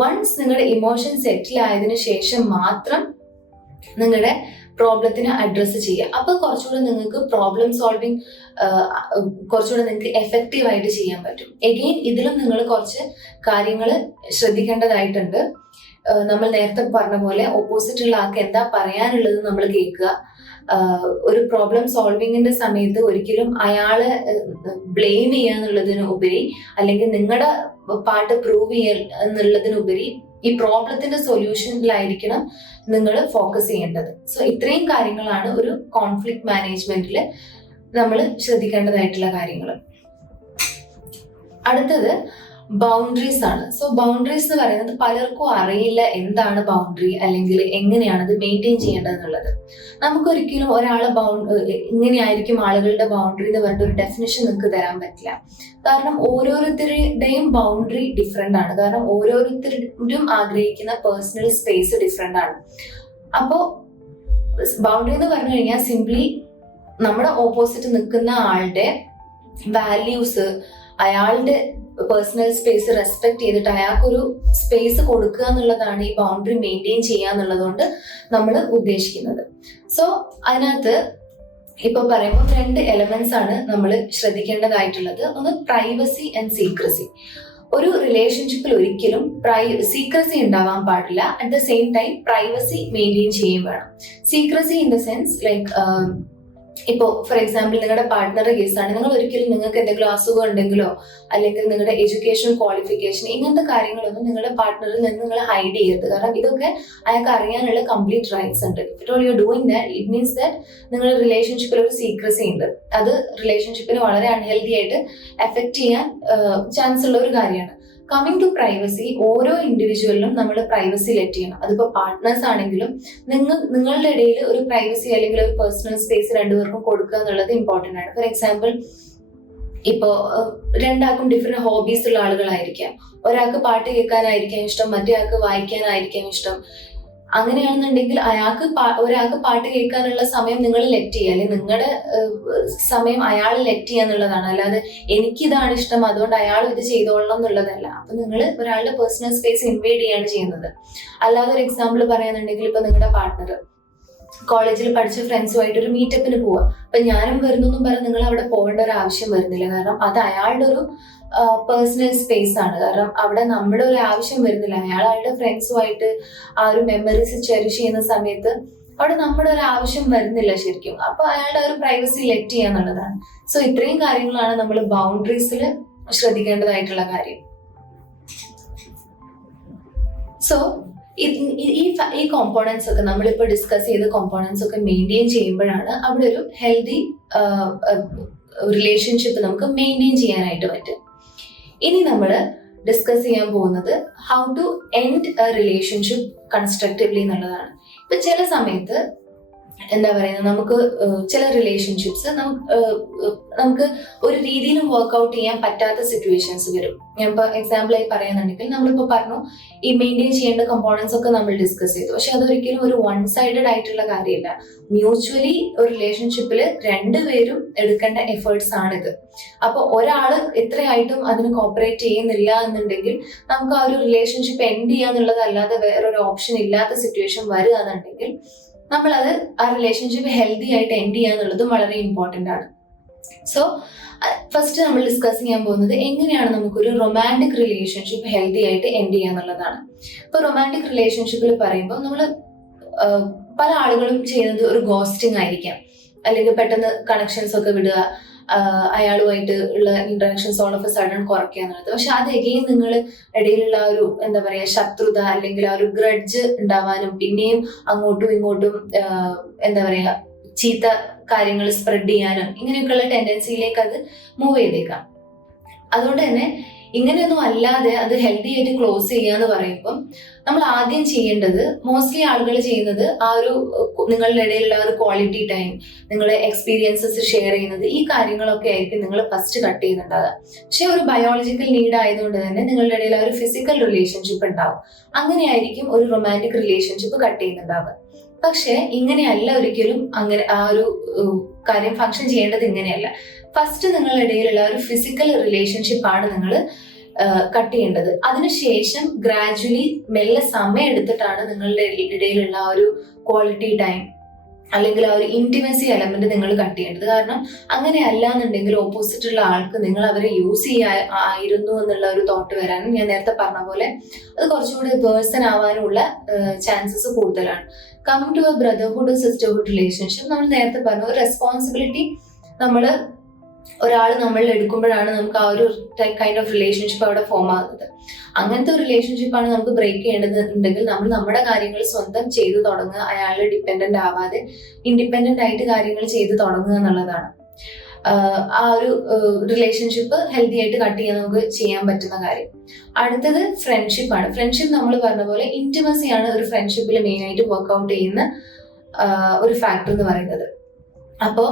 വൺസ് നിങ്ങളുടെ ഇമോഷൻ സെറ്റിൽ ആയതിനു ശേഷം മാത്രം നിങ്ങളുടെ പ്രോബ്ലത്തിനെ അഡ്രസ്സ് ചെയ്യുക. അപ്പൊ കുറച്ചുകൂടെ നിങ്ങൾക്ക് പ്രോബ്ലം സോൾവിങ് കുറച്ചുകൂടെ നിങ്ങൾക്ക് എഫക്റ്റീവ് ആയിട്ട് ചെയ്യാൻ പറ്റും. എഗെയിൻ ഇതിലും നിങ്ങൾ കുറച്ച് കാര്യങ്ങൾ ശ്രദ്ധിക്കേണ്ടതായിട്ടുണ്ട്. നമ്മൾ നേരത്തെ പറഞ്ഞ പോലെ ഓപ്പോസിറ്റുള്ള ആൾക്ക് എന്താ പറയാനുള്ളത് നമ്മൾ കേൾക്കുക. ഒരു പ്രോബ്ലം സോൾവിങ്ങിന്റെ സമയത്ത് ഒരിക്കലും അയാളെ ബ്ലെയിം ചെയ്യാന്നുള്ളതിന് ഉപരി, അല്ലെങ്കിൽ നിങ്ങളുടെ പാർട്ട് പ്രൂവ് ചെയ്യുക എന്നുള്ളതിനുപരി ഈ പ്രോബ്ലത്തിന്റെ സൊല്യൂഷനിലായിരിക്കണം നിങ്ങൾ ഫോക്കസ് ചെയ്യേണ്ടത്. സോ ഇത്രയും കാര്യങ്ങളാണ് ഒരു കോൺഫ്ലിക്ട് മാനേജ്മെന്റിൽ നമ്മൾ ശ്രദ്ധിക്കേണ്ടതായിട്ടുള്ള കാര്യങ്ങൾ. അടുത്തത് ബൗണ്ടറീസ് ആണ്. സോ ബൗണ്ടറീസ് എന്ന് പറയുന്നത് പലർക്കും അറിയില്ല എന്താണ് ബൗണ്ടറി, അല്ലെങ്കിൽ എങ്ങനെയാണ് അത് മെയിൻറ്റെയിൻ ചെയ്യേണ്ടത് എന്നുള്ളത്. നമുക്കൊരിക്കലും ഒരാളെ ഇങ്ങനെയായിരിക്കും ആളുകളുടെ ബൗണ്ടറി എന്ന് പറഞ്ഞിട്ട് ഒരു ഡെഫിനിഷൻ നിങ്ങൾക്ക് തരാൻ പറ്റില്ല. കാരണം ഓരോരുത്തരുടെയും ബൗണ്ടറി ഡിഫറെന്റ് ആണ്. കാരണം ഓരോരുത്തരും ആഗ്രഹിക്കുന്ന പേഴ്സണൽ സ്പേസ് ഡിഫറെന്റ് ആണ്. അപ്പോൾ ബൗണ്ടറി എന്ന് പറഞ്ഞു കഴിഞ്ഞാൽ സിംപ്ലി നമ്മുടെ ഓപ്പോസിറ്റ് നിൽക്കുന്ന ആളുടെ വാല്യൂസ്, അയാളുടെ പേഴ്സണൽ സ്പേസ് റെസ്പെക്ട് ചെയ്തിട്ട് അയാൾക്കൊരു സ്പേസ് കൊടുക്കുക എന്നുള്ളതാണ് ഈ ബൗണ്ടറി മെയിൻറ്റെയിൻ ചെയ്യുക എന്നുള്ളതുകൊണ്ട് നമ്മൾ ഉദ്ദേശിക്കുന്നത്. സോ അതിനകത്ത് ഇപ്പൊ പറയുമ്പോൾ 2 എലമെന്റ്സ് ആണ് നമ്മൾ ശ്രദ്ധിക്കേണ്ടതായിട്ടുള്ളത്. ഒന്ന് പ്രൈവസി ആൻഡ് സീക്രസി. ഒരു റിലേഷൻഷിപ്പിൽ ഒരിക്കലും സീക്രസി ഉണ്ടാവാൻ പാടില്ല. At the same time privacy maintain ചെയ്യും വേണം. Secrecy in the sense like ഇപ്പോൾ ഫോർ എക്സാമ്പിൾ നിങ്ങളുടെ പാർട്ട്ണറുടെ കേസാണ്, നിങ്ങൾ ഒരിക്കലും നിങ്ങൾക്ക് എന്തെങ്കിലും അസുഖം ഉണ്ടെങ്കിലോ അല്ലെങ്കിൽ നിങ്ങളുടെ എഡ്യൂക്കേഷൻ ക്വാളിഫിക്കേഷൻ ഇങ്ങനത്തെ കാര്യങ്ങളൊന്നും നിങ്ങളുടെ പാർട്ട്ണറിൽ നിന്ന് നിങ്ങൾ ഹൈഡ് ചെയ്യരുത്. കാരണം ഇതൊക്കെ അയാൾക്ക് അറിയാനുള്ള കംപ്ലീറ്റ് റൈറ്റ്സ് ഉണ്ട്. If all you are doing that, it means that നിങ്ങളുടെ റിലേഷൻഷിപ്പിൽ ഒരു സീക്രസി ഉണ്ട്. അത് റിലേഷൻഷിപ്പിനെ വളരെ അൺഹെൽത്തി ആയിട്ട് എഫക്ട് ചെയ്യാൻ ചാൻസ് ഉള്ള ഒരു കാര്യമാണ്. കമ്മിങ് ടു പ്രൈവസി, ഓരോ ഇൻഡിവിജ്വലിനും നമ്മൾ പ്രൈവസി ലെറ്റ് ചെയ്യണം. അതിപ്പോൾ പാർട്ട്നേഴ്സ് ആണെങ്കിലും നിങ്ങളുടെ ഇടയിൽ ഒരു പ്രൈവസി അല്ലെങ്കിൽ ഒരു പേഴ്സണൽ സ്പേസ് രണ്ടുപേർക്കും കൊടുക്കുക എന്നുള്ളത് ഇമ്പോർട്ടൻ്റ് ആണ്. ഫോർ എക്സാമ്പിൾ ഇപ്പോൾ രണ്ടാൾക്കും ഡിഫറെന്റ് ഹോബീസ് ഉള്ള ആളുകളായിരിക്കാം. ഒരാൾക്ക് പാട്ട് കേൾക്കാനായിരിക്കാം ഇഷ്ടം, മറ്റേ ആൾക്ക് വായിക്കാനായിരിക്കാം ഇഷ്ടം. അങ്ങനെയാണെന്നുണ്ടെങ്കിൽ ഒരാൾക്ക് പാട്ട് കേൾക്കാനുള്ള സമയം നിങ്ങൾ ലെറ്റ് ചെയ്യുക, അല്ലെങ്കിൽ നിങ്ങളുടെ സമയം അയാൾ ലെറ്റ് ചെയ്യുക എന്നുള്ളതാണ്. അല്ലാതെ എനിക്കിതാണ് ഇഷ്ടം അതുകൊണ്ട് അയാൾ ഇത് ചെയ്തോളണം എന്നുള്ളതല്ല. അപ്പൊ നിങ്ങൾ ഒരാളുടെ പേഴ്സണൽ സ്പേസ് ഇൻവേഡ് ചെയ്യാണ് ചെയ്യുന്നത്. അല്ലാതെ ഒരു എക്സാമ്പിൾ പറയാന്നുണ്ടെങ്കിൽ ഇപ്പൊ നിങ്ങളുടെ പാർട്ട്ണർ കോളേജിൽ പഠിച്ച ഫ്രണ്ട്സുമായിട്ട് ഒരു മീറ്റപ്പിന് പോവുക. അപ്പൊ ഞാനും വരുന്നു എന്നും പറഞ്ഞ് നിങ്ങൾ അവിടെ പോകേണ്ട ഒരു ആവശ്യം വരുന്നില്ല. കാരണം അത് അയാളുടെ ഒരു പേഴ്സണൽ സ്പേസ് ആണ്. കാരണം അവിടെ നമ്മുടെ ഒരു ആവശ്യം വരുന്നില്ല. അയാളുടെ ഫ്രണ്ട്സുമായിട്ട് ആ ഒരു മെമ്മറീസ് ചെറിഷ് ചെയ്യുന്ന സമയത്ത് അവിടെ നമ്മുടെ ഒരു ആവശ്യം വരുന്നില്ല ശരിക്കും. അപ്പൊ അയാളുടെ ഒരു പ്രൈവസി ലെറ്റ് ചെയ്യാന്നുള്ളതാണ്. സോ ഇത്രയും കാര്യങ്ങളാണ് നമ്മൾ ബൗണ്ടറീസിൽ ശ്രദ്ധിക്കേണ്ടതായിട്ടുള്ള കാര്യം. സോ ഈ കോമ്പോണൻസ് ഒക്കെ നമ്മളിപ്പോൾ ഡിസ്കസ് ചെയ്ത കോമ്പോണൻസ് ഒക്കെ മെയിൻറ്റെയിൻ ചെയ്യുമ്പോഴാണ് അവിടെ ഒരു ഹെൽത്തി റിലേഷൻഷിപ്പ് നമുക്ക് മെയിൻറ്റെയിൻ ചെയ്യാനായിട്ട് പറ്റും. ഇനി നമ്മൾ ഡിസ്കസ് ചെയ്യാൻ പോകുന്നത് how to end a relationship constructively എന്നുള്ളതാണ്. ഇപ്പൊ ചില സമയത്ത് എന്താ പറയുന്നത്, നമുക്ക് ചില റിലേഷൻഷിപ്സ് നമുക്ക് ഒരു രീതിയിലും വർക്ക്ഔട്ട് ചെയ്യാൻ പറ്റാത്ത സിറ്റുവേഷൻസ് വരും. ഞാൻ ഇപ്പോൾ എക്സാമ്പിളായി പറയുന്നുണ്ടെങ്കിൽ നമ്മളിപ്പോൾ പറഞ്ഞു ഈ മെയിൻറ്റെയിൻ ചെയ്യേണ്ട കമ്പോണൻസ് ഒക്കെ നമ്മൾ ഡിസ്കസ് ചെയ്തു. പക്ഷെ അതൊരിക്കലും ഒരു വൺ സൈഡഡ് ആയിട്ടുള്ള കാര്യമില്ല. മ്യൂച്വലി ഒരു റിലേഷൻഷിപ്പിൽ രണ്ടുപേരും എടുക്കേണ്ട എഫേർട്സ് ആണിത്. അപ്പൊ ഒരാള് എത്രയായിട്ടും അതിന് കോപ്പറേറ്റ് ചെയ്യുന്നില്ല എന്നുണ്ടെങ്കിൽ നമുക്ക് ആ ഒരു റിലേഷൻഷിപ്പ് എൻഡ് ചെയ്യാന്നുള്ളതല്ലാതെ വേറൊരു ഓപ്ഷൻ ഇല്ലാത്ത സിറ്റുവേഷൻ വരിക എന്നുണ്ടെങ്കിൽ നമ്മളത് ആ റിലേഷൻഷിപ്പ് ഹെൽത്തി ആയിട്ട് എൻഡ് ചെയ്യാന്നുള്ളതും വളരെ ഇമ്പോർട്ടൻ്റ് ആണ്. സോ ഫസ്റ്റ് നമ്മൾ ഡിസ്കസ് ചെയ്യാൻ പോകുന്നത് എങ്ങനെയാണ് നമുക്കൊരു റൊമാൻറ്റിക് റിലേഷൻഷിപ്പ് ഹെൽത്തി ആയിട്ട് എൻഡ് ചെയ്യാന്നുള്ളതാണ്. ഇപ്പൊ റൊമാൻറ്റിക് റിലേഷൻഷിപ്പിൽ പറയുമ്പോൾ നമ്മൾ പല ആളുകളും ചെയ്യുന്നത് ഒരു ഗോസ്റ്റിംഗ് ആയിരിക്കാം, അല്ലെങ്കിൽ പെട്ടെന്ന് കണക്ഷൻസ് ഒക്കെ വിടുക, അയാളുമായിട്ട് ഉള്ള interactions all of A sudden കുറയ്ക്കുക എന്നുള്ളത്. പക്ഷെ അത് എഗെയിൻ നിങ്ങൾ ഇടയിലുള്ള ഒരു എന്താ പറയാ ശത്രുത അല്ലെങ്കിൽ ആ ഒരു ഗ്രഡ്ജ് ഉണ്ടാവാനും പിന്നെയും അങ്ങോട്ടും ഇങ്ങോട്ടും എന്താ പറയാ ചീത്ത കാര്യങ്ങൾ സ്പ്രെഡ് ചെയ്യാനും ഇങ്ങനെയൊക്കെയുള്ള ടെൻഡൻസിയിലേക്ക് അത് മൂവ് ചെയ്തേക്കാം. അതുകൊണ്ട് തന്നെ ഇങ്ങനെയൊന്നും അല്ലാതെ അത് ഹെൽത്തി ആയിട്ട് ക്ലോസ് ചെയ്യുക എന്ന് പറയുമ്പോൾ നമ്മൾ ആദ്യം ചെയ്യേണ്ടത്, മോസ്റ്റ്ലി ആളുകൾ ചെയ്യുന്നത് ആ ഒരു നിങ്ങളുടെ ഇടയിലുള്ള ഒരു ക്വാളിറ്റി ടൈം, നിങ്ങളുടെ എക്സ്പീരിയൻസസ് ഷെയർ ചെയ്യുന്നത്, ഈ കാര്യങ്ങളൊക്കെ ആയിരിക്കും നിങ്ങൾ ഫസ്റ്റ് കട്ട് ചെയ്യുന്നുണ്ടാകുക. പക്ഷെ ഒരു ബയോളജിക്കൽ നീഡ് ആയതുകൊണ്ട് തന്നെ നിങ്ങളുടെ ഇടയിൽ ഒരു ഫിസിക്കൽ റിലേഷൻഷിപ്പ് ഉണ്ടാവും. അങ്ങനെയായിരിക്കും ഒരു റൊമാൻറ്റിക് റിലേഷൻഷിപ്പ് കട്ട് ചെയ്യുന്നുണ്ടാവുക. പക്ഷെ ഇങ്ങനെയല്ല ഒരിക്കലും അങ്ങനെ ആ ഒരു കാര്യം ഫങ്ഷൻ ചെയ്യേണ്ടത് ഇങ്ങനെയല്ല. ഫസ്റ്റ് നിങ്ങളുടെ ഇടയിലുള്ള ഒരു ഫിസിക്കൽ റിലേഷൻഷിപ്പ് ആണ് നിങ്ങൾ കട്ട് ചെയ്യേണ്ടത്. അതിനുശേഷം ഗ്രാജുവലി മെല്ലെ സമയം എടുത്തിട്ടാണ് നിങ്ങളുടെ ഇടയിലുള്ള ആ ഒരു ക്വാളിറ്റി ടൈം അല്ലെങ്കിൽ ആ ഒരു ഇന്റിമസി എലമെന്റ് നിങ്ങൾ കട്ട് ചെയ്യേണ്ടത്. കാരണം അങ്ങനെ അല്ല എന്നുണ്ടെങ്കിൽ ഓപ്പോസിറ്റ് ഉള്ള ആൾക്ക് നിങ്ങൾ അവരെ യൂസ് ആയിരുന്നു എന്നുള്ള ഒരു തോട്ട് വരാനും, ഞാൻ നേരത്തെ പറഞ്ഞ പോലെ അത് കുറച്ചുകൂടി പേഴ്സൺ ആവാനുള്ള ചാൻസസ് കൂടുതലാണ്. Coming to a brotherhood sisterhood relationship, നമ്മൾ നേരത്തെ പറഞ്ഞ ഒരു റെസ്പോൺസിബിലിറ്റി ഒരാൾ നമ്മളിൽ എടുക്കുമ്പോഴാണ് നമുക്ക് ആ ഒരു കൈൻഡ് ഓഫ് റിലേഷൻഷിപ്പ് അവിടെ ഫോം ആകുന്നത്. അങ്ങനത്തെ ഒരു റിലേഷൻഷിപ്പാണ് നമുക്ക് ബ്രേക്ക് ചെയ്യേണ്ടതുണ്ടെങ്കിൽ നമ്മൾ നമ്മുടെ കാര്യങ്ങൾ സ്വന്തം ചെയ്തു തുടങ്ങുക, അയാളിൽ ഡിപ്പെൻഡന്റ് ആവാതെ ഇൻഡിപെൻഡന്റ് ആയിട്ട് കാര്യങ്ങൾ ചെയ്തു തുടങ്ങുക എന്നുള്ളതാണ് ആ ഒരു റിലേഷൻഷിപ്പ് ഹെൽത്തി ആയിട്ട് കട്ട് ചെയ്യാൻ നമുക്ക് ചെയ്യാൻ പറ്റുന്ന കാര്യം. അടുത്തത് ഫ്രണ്ട്ഷിപ്പാണ്. ഫ്രണ്ട്ഷിപ്പ് നമ്മൾ പറഞ്ഞ പോലെ ഇന്റിമസിയാണ് ഒരു ഫ്രണ്ട്ഷിപ്പിൽ മെയിൻ ആയിട്ട് വർക്ക്ഔട്ട് ചെയ്യുന്ന ഒരു ഫാക്ടർ എന്ന് പറയുന്നത്. അപ്പോൾ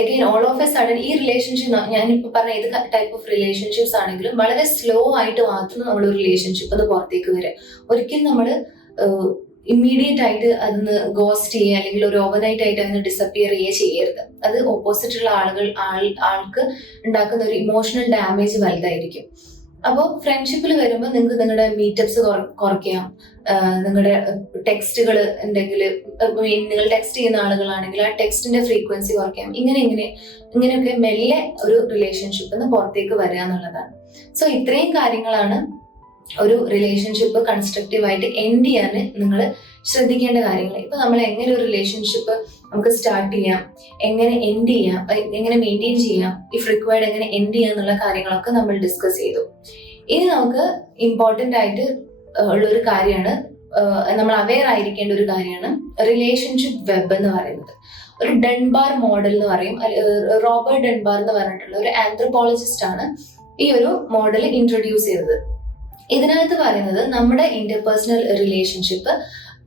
again all of A sudden ഈ റിലേഷൻഷിപ്പ്, ഞാനിപ്പോൾ പറഞ്ഞ ഏത് ടൈപ്പ് ഓഫ് റിലേഷൻഷിപ്സ് ആണെങ്കിലും വളരെ സ്ലോ ആയിട്ട് മാത്രം നമ്മൾ റിലേഷൻഷിപ്പ് അത് പുറത്തേക്ക് വരിക. ഒരിക്കലും നമ്മൾ ഇമ്മീഡിയറ്റ് ആയിട്ട് അതിന് ഗോസ്റ്റ് ചെയ്യുക അല്ലെങ്കിൽ ഒരു ഓവർനൈറ്റ് ആയിട്ട് അതിന് ഡിസപ്പിയർ ചെയ്യുക ചെയ്യരുത്. അത് ഓപ്പോസിറ്റ് ഉള്ള ആൾക്ക് ഉണ്ടാക്കുന്ന ഒരു ഇമോഷണൽ ഡാമേജ് വലുതായിരിക്കും. അപ്പോൾ ഫ്രണ്ട്ഷിപ്പിൽ വരുമ്പോൾ നിങ്ങൾക്ക് നിങ്ങളുടെ മീറ്റപ്സ് കുറയ്ക്കാം, നിങ്ങളുടെ ടെക്സ്റ്റുകൾ ഉണ്ടെങ്കിൽ നിങ്ങൾ ടെക്സ്റ്റ് ചെയ്യുന്ന ആളുകളാണെങ്കിൽ ആ ടെക്സ്റ്റിന്റെ ഫ്രീക്വൻസി കുറയ്ക്കാം. ഇങ്ങനെയൊക്കെ മെല്ലെ ഒരു റിലേഷൻഷിപ്പിൽ നിന്ന് പുറത്തേക്ക് വരിക എന്നുള്ളതാണ്. സോ ഇത്രയും കാര്യങ്ങളാണ് ഒരു റിലേഷൻഷിപ്പ് കൺസ്ട്രക്റ്റീവ് ആയിട്ട് എൻഡ് ചെയ്യാൻ നിങ്ങൾ ശ്രദ്ധിക്കേണ്ട കാര്യങ്ങൾ. ഇപ്പൊ നമ്മൾ എങ്ങനെ ഒരു റിലേഷൻഷിപ്പ് നമുക്ക് സ്റ്റാർട്ട് ചെയ്യാം, എങ്ങനെ എൻഡ് ചെയ്യാം, എങ്ങനെ മെയിൻറ്റെയിൻ ചെയ്യാം, ഇഫ് റിക്വയർഡ് എങ്ങനെ എൻഡ് ചെയ്യാം എന്നുള്ള കാര്യങ്ങളൊക്കെ നമ്മൾ ഡിസ്കസ് ചെയ്തു. ഇനി നമുക്ക് ഇമ്പോർട്ടൻ്റ് ആയിട്ട് ഉള്ളൊരു കാര്യമാണ്, നമ്മൾ അവെയർ ആയിരിക്കേണ്ട ഒരു കാര്യമാണ് റിലേഷൻഷിപ്പ് വെബ് എന്ന് പറയുന്നത്. ഒരു ഡൺബാർ മോഡൽ എന്ന് പറയും. റോബർട്ട് ഡൺബാർ എന്ന് പറഞ്ഞിട്ടുള്ള ഒരു ആന്ത്രപ്പോളജിസ്റ്റ് ആണ് ഈ ഒരു മോഡൽ ഇൻട്രൊഡ്യൂസ് ചെയ്തത്. ഇതിനകത്ത് പറയുന്നത് നമ്മുടെ ഇന്റർപേഴ്സണൽ റിലേഷൻഷിപ്പ്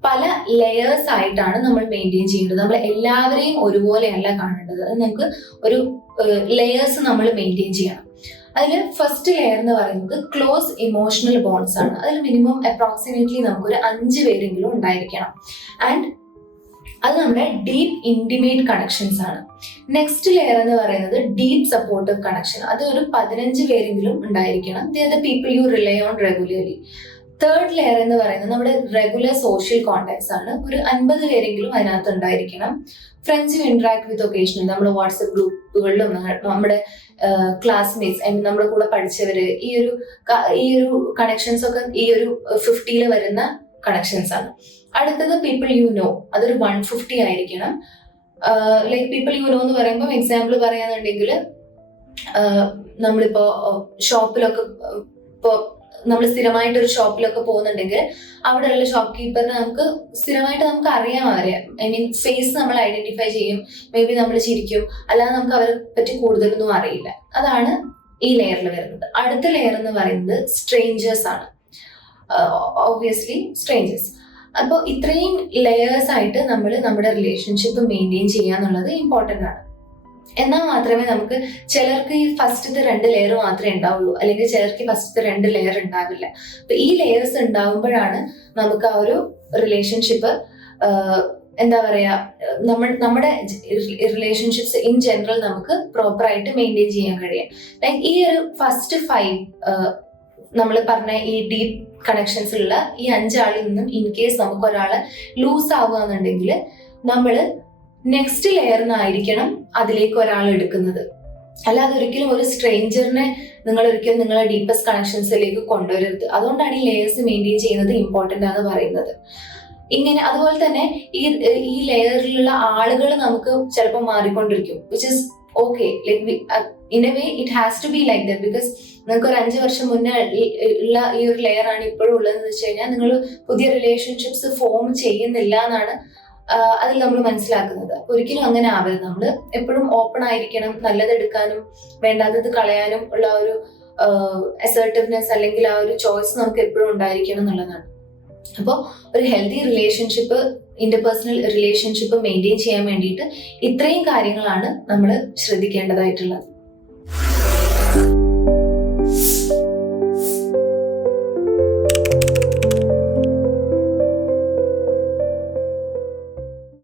പല ലെയേഴ്സ് ആയിട്ടാണ് നമ്മൾ മെയിൻറ്റെയിൻ ചെയ്യേണ്ടത്. നമ്മൾ എല്ലാവരെയും ഒരുപോലെയല്ല കാണേണ്ടത്. അത് നമുക്ക് ഒരു ലെയേഴ്സ് നമ്മൾ മെയിൻറ്റെയിൻ ചെയ്യണം. അതിൽ ഫസ്റ്റ് ലെയർ എന്ന് പറയുന്നത് ക്ലോസ് ഇമോഷണൽ ബോണ്ട്സ് ആണ്. അതിൽ മിനിമം അപ്രോക്സിമേറ്റ്ലി നമുക്കൊരു 5 പേരെങ്കിലും ഉണ്ടായിരിക്കണം. ആൻഡ് അത് നമ്മുടെ ഡീപ്പ് ഇന്റിമേറ്റ് കണക്ഷൻസ് ആണ്. നെക്സ്റ്റ് ലെയർ എന്ന് പറയുന്നത് ഡീപ്പ് സപ്പോർട്ടീവ് കണക്ഷൻ. അത് ഒരു 15 പേരെങ്കിലും ഉണ്ടായിരിക്കണം. They are the people you rely on regularly. Third layer എന്ന് പറയുന്നത് നമ്മുടെ റെഗുലർ സോഷ്യൽ കോണ്ടാക്ട്സ് ആണ്. ഒരു 50 പേരെങ്കിലും അതിനകത്ത് ഉണ്ടായിരിക്കണം. Friends you interact with occasionally, നമ്മുടെ വാട്സപ്പ് ഗ്രൂപ്പുകളിലും നമ്മുടെ ക്ലാസ്മേറ്റ്സ് നമ്മുടെ കൂടെ പഠിച്ചവര്, ഈ ഒരു കണക്ഷൻസ് ഒക്കെ ഈ ഒരു 50 വരുന്ന കണക്ഷൻസ് ആണ്. അടുത്തത് പീപ്പിൾ യു നോ, അതൊരു 150 ആയിരിക്കണം. ലൈക്ക് പീപ്പിൾ യു നോ എന്ന് പറയുമ്പോൾ എക്സാമ്പിൾ പറയാന്നുണ്ടെങ്കിൽ നമ്മളിപ്പോ ഷോപ്പിലൊക്കെ ഇപ്പോൾ നമ്മൾ സ്ഥിരമായിട്ടൊരു ഷോപ്പിലൊക്കെ പോകുന്നുണ്ടെങ്കിൽ അവിടെയുള്ള ഷോപ്പ് കീപ്പറിനെ നമുക്ക് സ്ഥിരമായിട്ട് നമുക്ക് അറിയാം അവരെ. ഐ മീൻ ഫേസ് നമ്മൾ ഐഡന്റിഫൈ ചെയ്യും, മേ ബി നമ്മൾ ചിരിക്കും, അല്ലാതെ നമുക്ക് അവരെ പറ്റി കൂടുതലൊന്നും അറിയില്ല. അതാണ് ഈ ലെയറിൽ വരുന്നത്. അടുത്ത ലെയർ എന്ന് പറയുന്നത് സ്ട്രേഞ്ചേഴ്സ് ആണ്. Obviously strangers. അപ്പോൾ ഇത്രയും ലെയേഴ്സ് ആയിട്ട് നമ്മൾ നമ്മുടെ റിലേഷൻഷിപ്പ് മെയിൻറ്റെയിൻ ചെയ്യുക എന്നുള്ളത് ഇമ്പോർട്ടൻ്റ് ആണ്. എന്നാൽ മാത്രമേ നമുക്ക്, ചിലർക്ക് ഈ ഫസ്റ്റത്തെ 2 ലെയർ മാത്രമേ ഉണ്ടാവുള്ളൂ, അല്ലെങ്കിൽ ചിലർക്ക് ഫസ്റ്റത്തെ 2 ലെയർ ഉണ്ടാവില്ല. അപ്പൊ ഈ ലെയേഴ്സ് ഉണ്ടാവുമ്പോഴാണ് നമുക്ക് ആ ഒരു റിലേഷൻഷിപ്പ് എന്താ പറയാ, നമ്മുടെ റിലേഷൻഷിപ്സ് ഇൻ ജനറൽ നമുക്ക് പ്രോപ്പർ ആയിട്ട് മെയിൻറ്റെയിൻ ചെയ്യാൻ കഴിയും. ലൈക്ക് ഈ ഒരു ഫസ്റ്റ് 5 നമ്മൾ പറഞ്ഞ ഈ ഡീപ്പ് കണക്ഷൻസിലുള്ള ഈ 5 ആളിൽ നിന്നും ഇൻ കേസ് നമുക്ക് ഒരാളെ ലൂസ് ആവുകയെന്നുണ്ടെങ്കിൽ നമ്മൾ നെക്സ്റ്റ് ലെയറിനായിരിക്കണം അതിലേക്ക് ഒരാൾ എടുക്കുന്നത്. അല്ലാതെ ഒരിക്കലും ഒരു സ്ട്രേഞ്ചറിനെ നിങ്ങൾ ഒരിക്കലും നിങ്ങളുടെ ഡീപ്പസ്റ്റ് കണക്ഷൻസിലേക്ക് കൊണ്ടുവരരുത്. അതുകൊണ്ടാണ് ഈ ലെയേഴ്സ് മെയിൻറ്റെയിൻ ചെയ്യുന്നത് ഇമ്പോർട്ടൻ്റ് ആണെന്ന് പറയുന്നത്. ഇങ്ങനെ അതുപോലെ തന്നെ ഈ ലെയറിലുള്ള ആളുകൾ നമുക്ക് ചിലപ്പോൾ മാറിക്കൊണ്ടിരിക്കും, which is okay like in a way it has to be like that. Because നിങ്ങൾക്ക് ഒരു 5 വർഷം മുന്നേ ഉള്ള ഈ ഒരു ലെയർ ആണ് ഇപ്പോഴും ഉള്ളതെന്ന് വെച്ച് കഴിഞ്ഞാൽ നിങ്ങൾ പുതിയ റിലേഷൻഷിപ്സ് ഫോം ചെയ്യുന്നില്ല എന്നാണ് അതിൽ നമ്മൾ മനസ്സിലാക്കുന്നത്. അപ്പൊ ഒരിക്കലും അങ്ങനെ ആവരുത്. നമ്മൾ എപ്പോഴും ഓപ്പൺ ആയിരിക്കണം, നല്ലത് എടുക്കാനും വേണ്ടാത്തത് കളയാനും ഉള്ള ഒരു അസർട്ടീവ്നെസ് അല്ലെങ്കിൽ ആ ഒരു ചോയ്സ് നമുക്ക് എപ്പോഴും ഉണ്ടായിരിക്കണം എന്നുള്ളതാണ്. അപ്പോൾ ഒരു healthy relationship, interpersonal relationship maintain ചെയ്യാൻ വേണ്ടിയിട്ട് ഇത്രയും കാര്യങ്ങളാണ് നമ്മൾ ശ്രദ്ധിക്കേണ്ടതായിട്ടുള്ളത്.